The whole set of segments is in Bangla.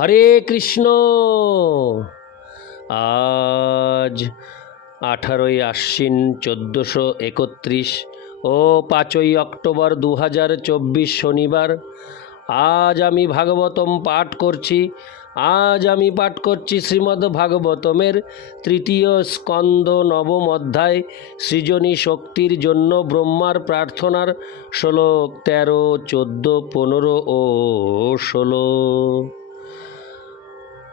হরে কৃষ্ণ। আজ আঠারোই আশ্বিন চোদ্দোশো একত্রিশ ও পাঁচই অক্টোবর দু হাজার চব্বিশ শনিবার। আজ আমি ভাগবতম পাঠ করছি। আজ আমি পাঠ করছি শ্রীমদ্ ভাগবতমের তৃতীয় স্কন্দ নবম অধ্যায়, সৃজনী শক্তির জন্য ব্রহ্মার প্রার্থনার ষোলো তেরো, চোদ্দ, পনেরো ও ষোলো।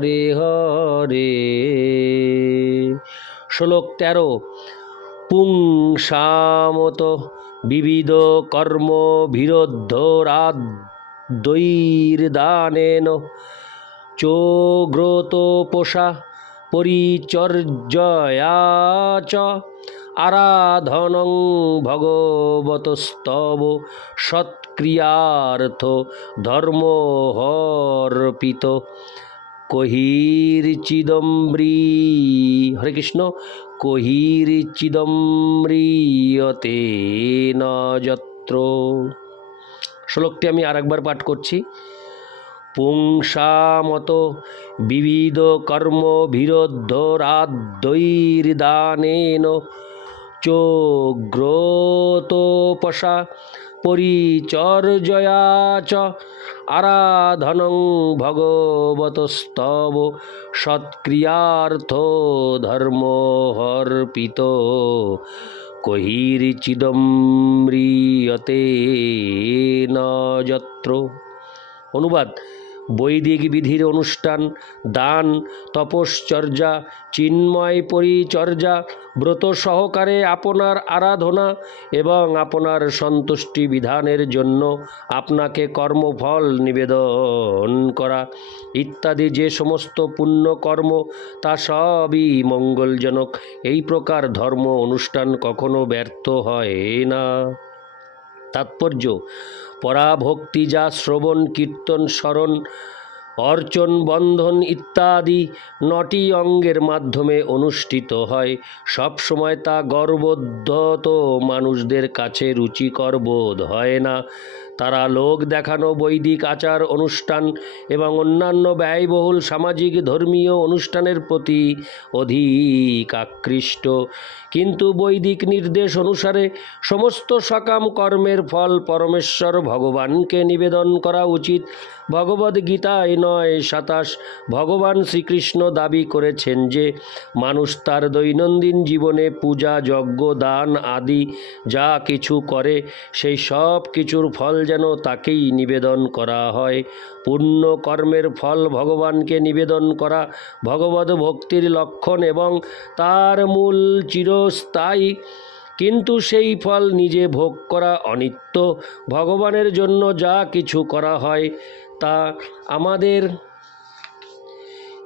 হরে হরে। শ্লোক তেরো পুংসামত বিবিধ কর্ম বিরুদ্ধ রাদ্বৈর্দানেন চোগ্রত পোষা পরিচর্যয়া চ আরাধনং ভগবতস্তব সৎক্রিয়ার্থ ধর্মহর্পিত। কহির চিদম্বরী হরে কৃষ্ণ কহির চিদম্বরীয়তে ন যত্র। শ্লোকটি আমি আরেকবার পাঠ করছি। পুংসামত বিবিধ কর্ম বিরুদ্ধ রাদ্বৈর্দানেন চোগ্রতোপসা পরিচর্যয়া চ। আরাধনং ভগবতস্তব। সৎক্রিয়ার্থ ধর্মহর্পিত। কহিরিচিদম্রিয়তে ন যত্র অনুবাদ। বৈদিক বিধির অনুষ্ঠান, দান, তপশ্চর্যা, চিন্ময় পরিচর্যা, ব্রত সহকারে আপনার আরাধনা এবং আপনার সন্তুষ্টি বিধানের জন্য আপনাকে কর্মফল নিবেদন করা। ইত্যাদি যে সমস্ত পুণ্য কর্ম, তা সবই মঙ্গলজনক। এই প্রকার ধর্ম অনুষ্ঠান কখনো ব্যর্থ হয় না। তাৎপর্য পরাভক্তি যা শ্রবণ, কীর্তন, স্মরণ, অর্চন, বন্ধন ইত্যাদি নটি অঙ্গের মাধ্যমে অনুষ্ঠিত হয়। সব সময় তা গর্বোদ্ধত মানুষদের কাছে রুচিকর বোধ হয় না। তারা লোক দেখানো বৈদিক আচার অনুষ্ঠান এবং অন্যান্য ব্যয়বহুল সামাজিক ধর্মীয় অনুষ্ঠানের প্রতি অধিক আকৃষ্ট। কিন্তু বৈদিক নির্দেশ অনুসারে সমস্ত সকাম কর্মের ফল পরমেশ্বর ভগবানকে নিবেদন করা উচিত। ভগবদ গীতায় নয় সাতাশ, ভগবান শ্রীকৃষ্ণ দাবি করেছেন যে মানুষ তার দৈনন্দিন জীবনে পূজা, যজ্ঞ, দান আদি যা কিছু করে, সেই সব কিছুর ফল যেন তাকেই নিবেদন করা হয়। পুণ্য কর্মের ফল ভগবানকে নিবেদন করা ভগবত ভক্তির লক্ষণ এবং তার মূল চিরস্থায়ী। কিন্তু সেই ফল নিজে ভোগ করা অনিত্য। ভগবানের জন্য যা কিছু করা হয় তা আমাদের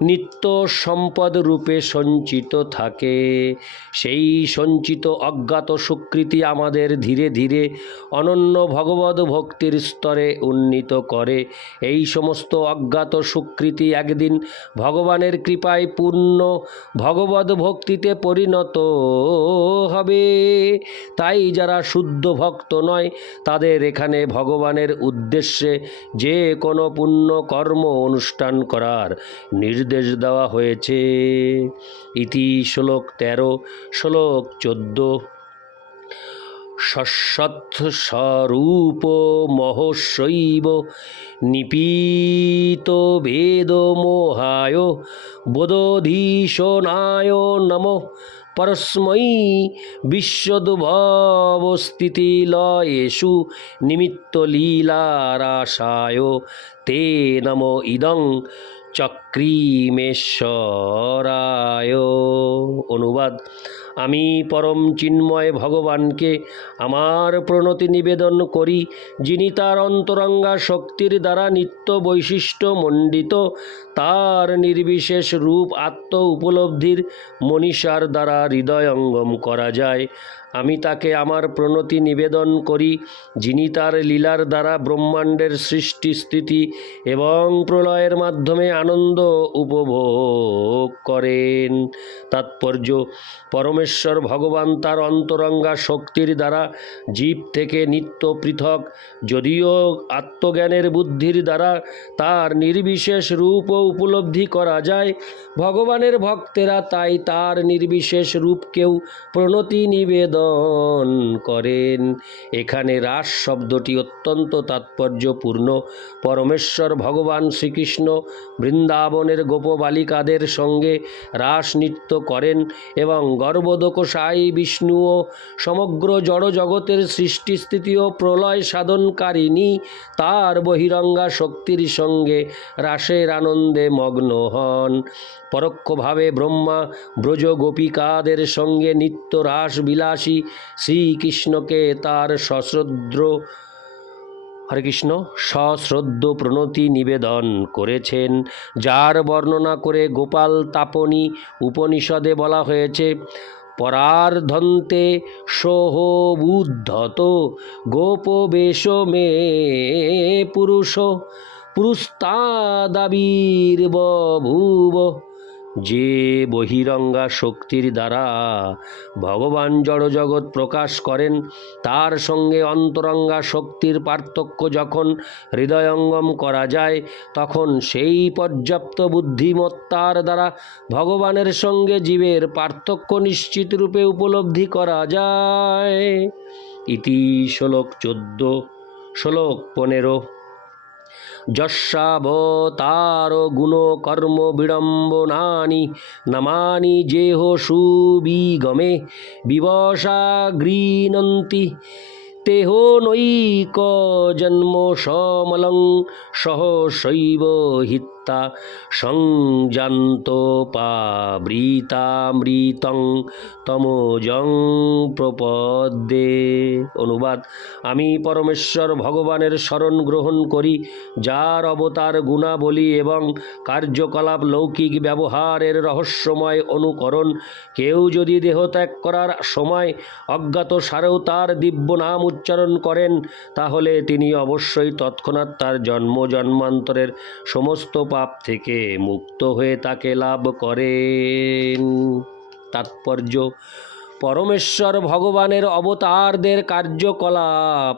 নিত্য সম্পদ রূপে সঞ্চিত থাকে। সেই সঞ্চিত অজ্ঞাত সুকৃতি আমাদের ধীরে ধীরে অনন্য ভগবত ভক্তির স্তরে উন্নীত করে। এই সমস্ত অজ্ঞাত সুকৃতি একদিন ভগবানের কৃপায় পূর্ণ ভগবত ভক্তিতে পরিণত হবে। তাই যারা শুদ্ধ ভক্ত নয়, তাদের এখানে ভগবানের উদ্দেশ্যে যে কোনো পুণ্য কর্ম অনুষ্ঠান করার নির্দেশ দেওয়া হয়েছে। ইতি শ্লোক তেরো, শ্লোক চোদ্দ। স্বরূপ মহস্যৈব নিপীত বেদ মোহায় বোধধীশনায় নম। পরস্मै বিশ্বদুভবস্থিতিলয়েষু নিমিত্তলীলারাশায়। তে নম ইদং চক্রীমেশ্বরায়। অনুবাদ আমি পরম চিন্ময় ভগবানকে আমার প্রণতি নিবেদন করি, যিনি তার অন্তরঙ্গা শক্তির দ্বারা নিত্য বৈশিষ্ট্য মণ্ডিত, তার নির্বিশেষ রূপ আত্ম উপলব্ধির মনীষার দ্বারা হৃদয়ঙ্গম করা যায়। আমি তাকে আমার প্রণতি নিবেদন করি, যিনি তার লীলার দ্বারা ব্রহ্মাণ্ডের সৃষ্টি স্থিতি এবং প্রলয়ের মাধ্যমে আনন্দ উপভোগ করেন। তাৎপর্য পরমেশ্বর ভগবান তার অন্তরঙ্গা শক্তির দ্বারা জীব থেকে নিত্য পৃথক, যদিও আত্মজ্ঞানের বুদ্ধির দ্বারা তার নির্বিশেষ রূপও উপলব্ধি করা যায়। ভগবানের ভক্তেরা তাই তার নির্বিশেষ রূপকেও প্রণতি নিবেদন করেন। এখানে রাস শব্দটি অত্যন্ত তাৎপর্যপূর্ণ। পরমেশ্বর ভগবান শ্রীকৃষ্ণ বৃন্দাবনের গোপবালিকাদের সঙ্গে রাস নৃত্য করেন এবং গর্ভদোকসাই বিষ্ণুও সমগ্র জড় জগতের সৃষ্টি স্থিতি ও প্রলয় সাধনকারিণী। তার বহিরঙ্গা শক্তির সঙ্গে রাসের আনন্দে মগ্ন হন। পরোক্ষভাবে ব্রহ্মা ব্রজ গোপিকাদের সঙ্গে নিত্য রাস বিলাসী শ্রীকৃষ্ণকে তার সশ্রদ্র হরে কৃষ্ণ সশ্রদ্ধ প্রণতি নিবেদন করেছেন, যার বর্ণনা করে গোপাল তাপনী উপনিষদে বলা হয়েছে পরার্ধন্তে সোহবুদ্ধত গোপবেশ মে পুরুষ পুরুস্তাদাবির বভূব যে বহিরঙ্গা শক্তির দ্বারা ভগবান জড়জগৎ প্রকাশ করেন, তার সঙ্গে অন্তরঙ্গা শক্তির পার্থক্য যখন হৃদয়ঙ্গম করা যায়, তখন সেই পর্যাপ্ত বুদ্ধিমত্তার দ্বারা ভগবানের সঙ্গে জীবের পার্থক্য নিশ্চিত রূপে উপলব্ধি করা যায়। ইতি শ্লোক চোদ্দ, শ্লোক পনেরো। যস্যাবতার গুণ কর্ম বিড়ম্বনানি, নমানি জেহ সুবিগমে বিবশা গৃণন্তি তেহ নৈক জন্ম সমলং সহসৈব হিত্তা। সংজান্ত পাবৃতামৃতং তমোজং প্রপদ্যে। অনুবাদ, আমি পরমেশ্বর ভগবানের স্মরণ গ্রহণ করি, যার অবতার গুণাবলী এবং কার্যকলাপ লৌকিক ব্যবহারের রহস্যময় অনুকরণ, কেউ যদি দেহত্যাগ করার সময় অজ্ঞাত সারেও তার দিব্য নাম উচ্চারণ করেন, তাহলে তিনি অবশ্যই তৎক্ষণাৎ তার জন্ম জন্মান্তরের সমস্ত পাপ থেকে মুক্ত হয়ে তাকে লাভ করেন। তাৎপর্য, পরমেশ্বর ভগবানের অবতারদের কার্যকলাপ।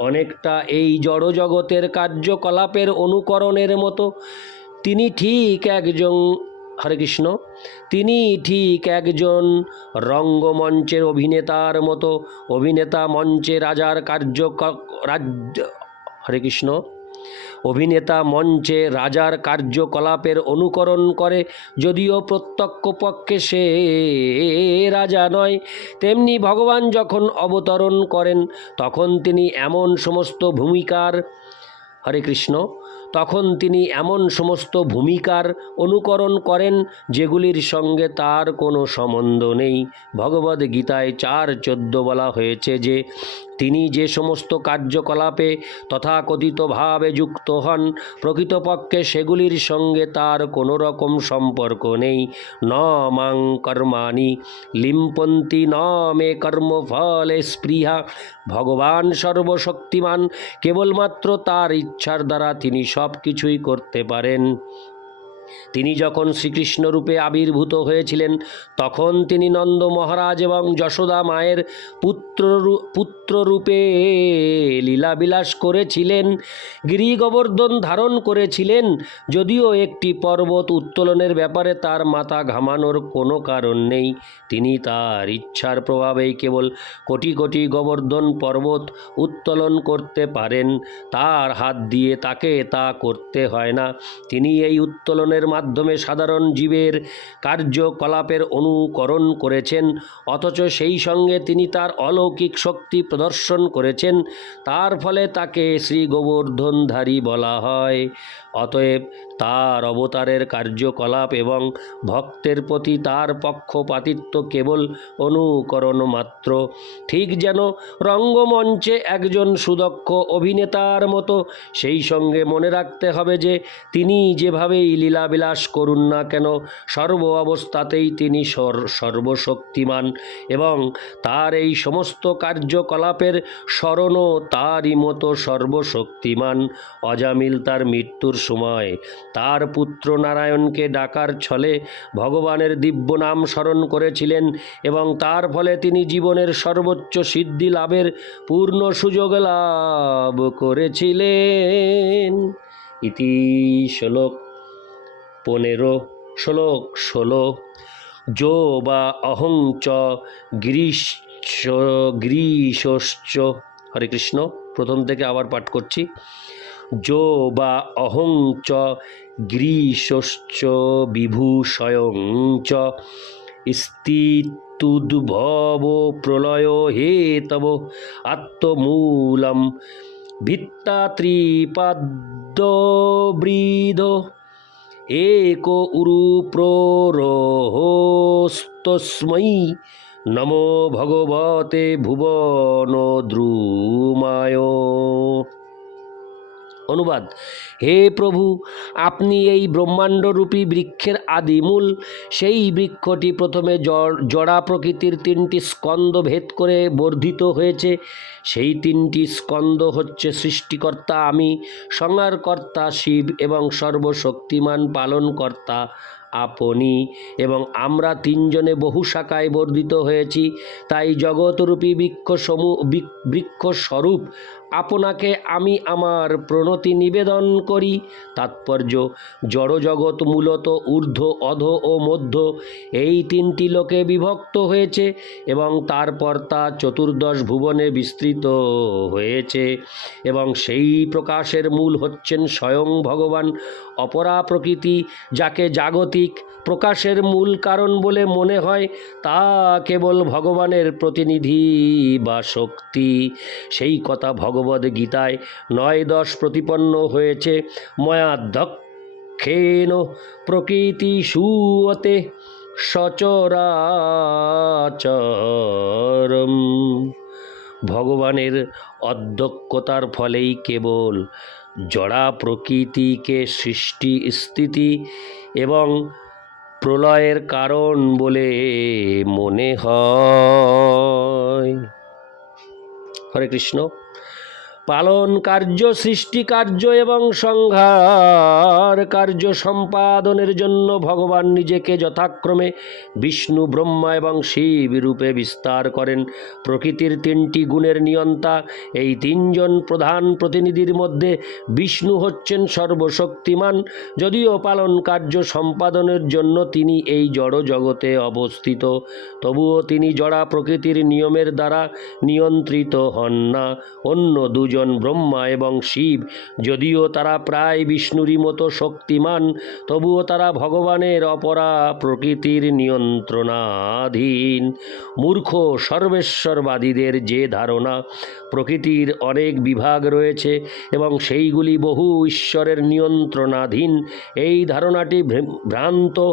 অনেকটা এই জড়জগতের কার্যকলাপের অনুকরণের মতো। তিনি ঠিক একজন, হরে কৃষ্ণ, তিনি ঠিক একজন রঙ্গমঞ্চের অভিনেতার মতো, অভিনেতা মঞ্চে রাজার কার্য রাজ্য, হরে কৃষ্ণ অভিনেতা মঞ্চে রাজার কার্যকলাপের অনুকরণ করে, যদিও প্রত্যক্ষ পক্ষে সে রাজা নয়, তেমনি ভগবান যখন অবতরণ করেন, তখন তিনি এমন সমস্ত ভূমিকার, হরে কৃষ্ণ, তখন তিনি এমন সমস্ত ভূমিকার অনুকরণ করেন, যেগুলির সঙ্গে তার কোনো সম্বন্ধ নেই। ভগবদ গীতায় চার চোদ্দ বলা হয়েছে যে তিনি যে সমস্ত কার্যকলাপে তথাকথিতভাবে যুক্ত হন, প্রকৃতপক্ষে সেগুলির সঙ্গে তার কোনো রকম সম্পর্ক নেই। ন মাং কর্মাণি, লিম্পন্তি ন মে কর্মফলে স্পৃহা। ভগবান সর্বশক্তিমান, কেবলমাত্র তার ইচ্ছার দ্বারা তিনি সব কিছুই করতে পারেন। তিনি যখন শ্রীকৃষ্ণ রূপে আবির্ভূত হয়েছিলেন, তখন তিনি নন্দ মহারাজ এবং যশোদা মায়ের পুত্র পুত্ররূপে লীলাবিলাস করেছিলেন গিরি গোবর্ধন ধারণ করেছিলেন। যদিও একটি পর্বত উত্তোলনের ব্যাপারে তার মাথা ঘামানোর কোনো কারণ নেই, তিনি তার ইচ্ছার প্রভাবেই কেবল কোটি কোটি গোবর্ধন পর্বত উত্তোলন করতে পারেন, তার হাত দিয়ে তাকে তা করতে হয় না। তিনি এই উত্তোলনের ভগবানের মাধ্যমে সাধারণ জীবের কার্যকলাপের অনুকরণ করেছেন, অথচ সেই সঙ্গে তিনি তার অলৌকিক শক্তি প্রদর্শন করেছেন, তার ফলে তাকে শ্রী গোবর্ধনধারী বলা হয়। অতএব তার অবতারের কার্যকলাপ এবং ভক্তের প্রতি তার পক্ষপাতিত্ব কেবল অনুকরণ মাত্র। ঠিক যেন রঙ্গমঞ্চে একজন সুদক্ষ অভিনেতার মতো সেই সঙ্গে মনে রাখতে হবে যে, তিনি যেভাবেই লীলাবিলাস করুন না কেন? সর্ব অবস্থাতেই তিনি সর- সর্বশক্তিমান এবং তার এই সমস্ত কার্যকলাপের স্মরণও তারই মতো সর্বশক্তিমান। অজামিল তার মৃত্যুর সময় তার পুত্র নারায়ণকে ডাকার ছলে ভগবানের দিব্য নাম স্মরণ করেছিলেন এবং তার ফলে তিনি জীবনের সর্বোচ্চ সিদ্ধি লাভের পূর্ণ সুযোগ লাভ করেছিলেন। ইতি শ্লোক পনেরো শ্লোক ষোলো। যো বা অহং চ গ্রীশ গ্রীশশ্চ। হরে কৃষ্ণ, প্রথম থেকে আবার পাঠ করছি। যো বা অহং চ গ্রীশশ্চ বিভূ স্বয়ং চ। স্থিতুদ্ভব প্রলয় হে তব আত্মমূলম। ভিত্তা ত্রিপাদ্যবৃদ এক উরু প্রোরোহস্তস্मै নমো ভগবতে ভুবন দ্রুমায় অনুবাদ। হে প্রভু, আপনি এই ব্রহ্মাণ্ডরূপী বৃক্ষের আদিমূল, সেই বৃক্ষটি প্রথমে জড় প্রকৃতির তিনটি স্কন্দ ভেদ করে বর্ধিত হয়েছে। সেই তিনটি স্কন্দ হচ্ছে সৃষ্টিকর্তা আমি, সংহারকর্তা শিব এবং সর্বশক্তিমান পালনকর্তা আপনি এবং আমরা তিনজনে বহু শাখায় বর্ধিত হয়েছি। তাই জগৎরূপী বৃক্ষ সমূহ বৃক্ষ স্বরূপ আপনাকে আমি আমার প্রণতি নিবেদন করি। তাৎপর্য, জড়জগৎ মূলত ঊর্ধ্ব, অধ ও মধ্য, এই তিনটি লোকে বিভক্ত হয়েছে এবং তারপর তা চতুর্দশ ভুবনে বিস্তৃত হয়েছে এবং সেই প্রকাশের মূল হচ্ছেন স্বয়ং ভগবান অপরা প্রকৃতি, যাকে জাগতিক প্রকাশের মূল কারণ বলে মনে হয়। তা কেবল ভগবানের প্রতিনিধি বা শক্তি। সেই কথা ভগবদ গীতায় নয় দশ প্রতিপন্ন হয়েছে। ময়াধ্যক্ষেন প্রকৃতি সুয়তে সচরাচরম। ভগবানের অধ্যক্ষতার ফলেই কেবল জড়া প্রকৃতিকে সৃষ্টি স্থিতি এবং প্রলয়ের কারণ বলে মনে হয়। হরে কৃষ্ণ। পালন কার্য, সৃষ্টি কার্য এবং সংহার কার্য সম্পাদনের জন্য ভগবান নিজেকে যথাক্রমে বিষ্ণু, ব্রহ্মা এবং শিব রূপে বিস্তার করেন। প্রকৃতির তিনটি গুণের নিয়ন্তা, এই তিনজন প্রধান প্রতিনিধির মধ্যে বিষ্ণু হচ্ছেন সর্বশক্তিমান। যদিও পালন কার্য সম্পাদনের জন্য তিনি এই জড় জগতে অবস্থিত, তবুও তিনি জড়া প্রকৃতির নিয়মের দ্বারা নিয়ন্ত্রিত হন না। অন্য দুজন ব্রহ্মা এবং শিব। যদিও তারা প্রায় বিষ্ণুরই মতো শক্তিমান, তবুও তারা ভগবানের অপরা প্রকৃতির নিয়ন্ত্রণাধীন। মূর্খ সর্বেশ্বরবাদীদের যে ধারণা, প্রকৃতির অনেক বিভাগ রয়েছে এবং সেইগুলি বহু ঈশ্বরের নিয়ন্ত্রণাধীন। এই ধারণাটি ভ্রে- ভ্রান্ত,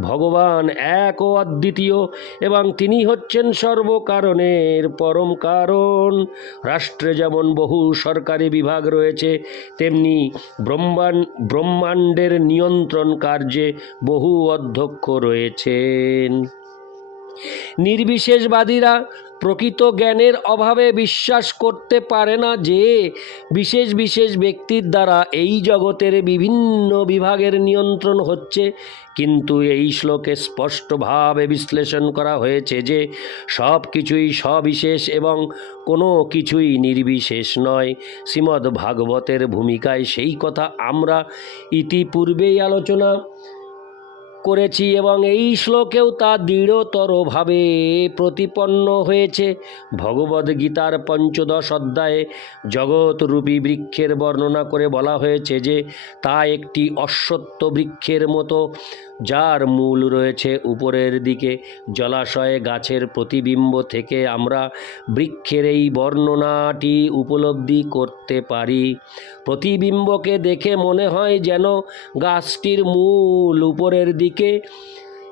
ভগবান এক ও অদ্বিতীয় এবং তিনি হচ্ছেন সর্বকারণের পরম কারণ। রাষ্ট্রে যেমন বহু সরকারি বিভাগ রয়েছে তেমনি ব্রহ্মাণ্ড ব্রহ্মাণ্ডের নিয়ন্ত্রণ কার্যে বহু অধ্যক্ষ রয়েছেন। নির্বিশেষবাদীরা প্রকৃত জ্ঞানের অভাবে বিশ্বাস করতে পারে না যে বিশেষ বিশেষ ব্যক্তির দ্বারা এই জগতের বিভিন্ন বিভাগের নিয়ন্ত্রণ হচ্ছে। কিন্তু এই শ্লোকে স্পষ্টভাবে বিশ্লেষণ করা হয়েছে যে সব কিছুই সবিশেষ এবং কোনো কিছুই নির্বিশেষ নয়। শ্রীমদ্ ভাগবতের ভূমিকায় সেই কথা আমরা ইতিপূর্বেই আলোচনা করেছি এবং এই শ্লোকেও তা দৃঢ়তরভাবে প্রতিপন্ন হয়েছে। ভগবদ্গীতার পঞ্চদশ অধ্যায়ে জগৎরূপী বৃক্ষের বর্ণনা করে বলা হয়েছে যে, তা একটি অশ্বত্ব বৃক্ষের মতো যার মূল রয়েছে উপরের দিকে, জলাশয়ে গাছের প্রতিবিম্ব থেকে আমরা বৃক্ষের এই বর্ণনাটি উপলব্ধি করতে পারি। প্রতিবিম্বকে দেখে মনে হয় যেন গাছটির মূল উপরের দিকে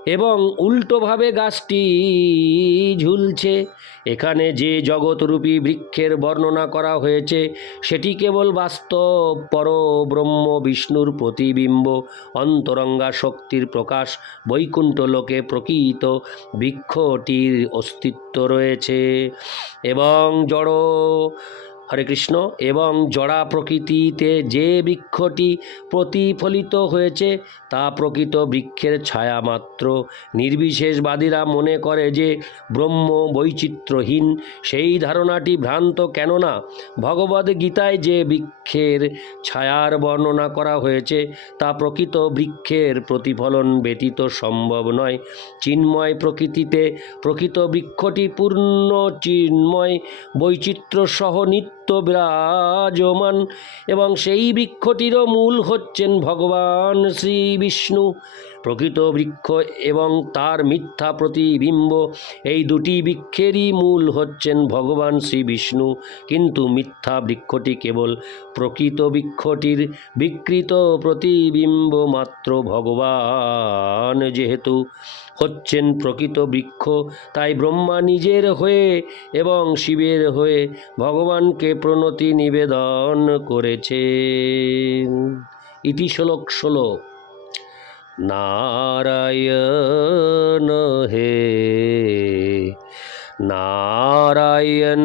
এবং উল্টোভাবে গাছটি ঝুলছে। এখানে যে জগৎরূপী বৃক্ষের বর্ণনা করা হয়েছে, সেটি কেবল বাস্তব পরব্রহ্ম, বিষ্ণুর প্রতিবিম্ব, অন্তরঙ্গা শক্তির প্রকাশ, বৈকুণ্ঠ লোকে প্রকৃত বৃক্ষটির অস্তিত্ব রয়েছে। এবং জড় হরে কৃষ্ণ। এবং জড়া প্রকৃতিতে যে বৃক্ষটি প্রতিফলিত হয়েছে, তা প্রকৃত বৃক্ষের ছায়া মাত্র। নির্বিশেষবাদীরা মনে করে যে ব্রহ্ম বৈচিত্র্যহীন, সেই ধারণাটি ভ্রান্ত কেননা ভগবদ্গীতায় যে বৃক্ষের ছায়ার বর্ণনা করা হয়েছে, তা প্রকৃত বৃক্ষের প্রতিফলন ব্যতীত সম্ভব নয়। চিন্ময় প্রকৃতিতে প্রকৃত বৃক্ষটি পূর্ণ চিন্ময় বৈচিত্র্য সহ নিত্য বিরাজমান এবং সেই বৃক্ষটিরও মূল হচ্ছেন ভগবান শ্রী বিষ্ণু। প্রকৃত বৃক্ষ এবং তার মিথ্যা প্রতিবিম্ব, এই দুটি বৃক্ষেরই মূল হচ্ছেন ভগবান শ্রী বিষ্ণু। কিন্তু মিথ্যা বৃক্ষটি কেবল প্রকৃত বৃক্ষটির বিকৃত প্রতিবিম্ব মাত্র ভগবান যেহেতু হচ্ছেন প্রকৃত বৃক্ষ, তাই ব্রহ্মা নিজের হয়ে এবং শিবের হয়ে ভগবানকে প্রণতি নিবেদন করেছেন। ইতি শ্লোক শ্লোক নারায়ণ হে। নারায়ণ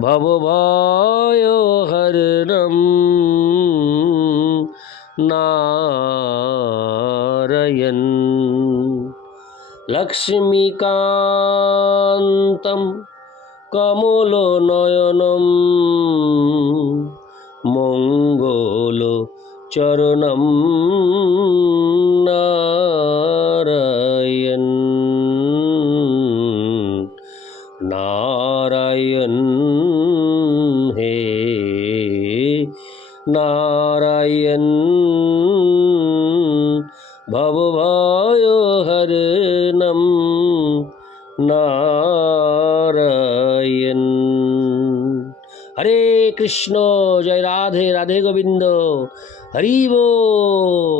ভবভয় হরণম। নারায়ণ লক্ষ্মীকান্তম কমলনয়নম মঙ্গল চরণম নারায়ণ নারায়ণ হে নারায়ণ ভবভয় হরণম নারায়ণ হরে কৃষ্ণ জয় রাধে রাধে গোবিন্দ হরি বল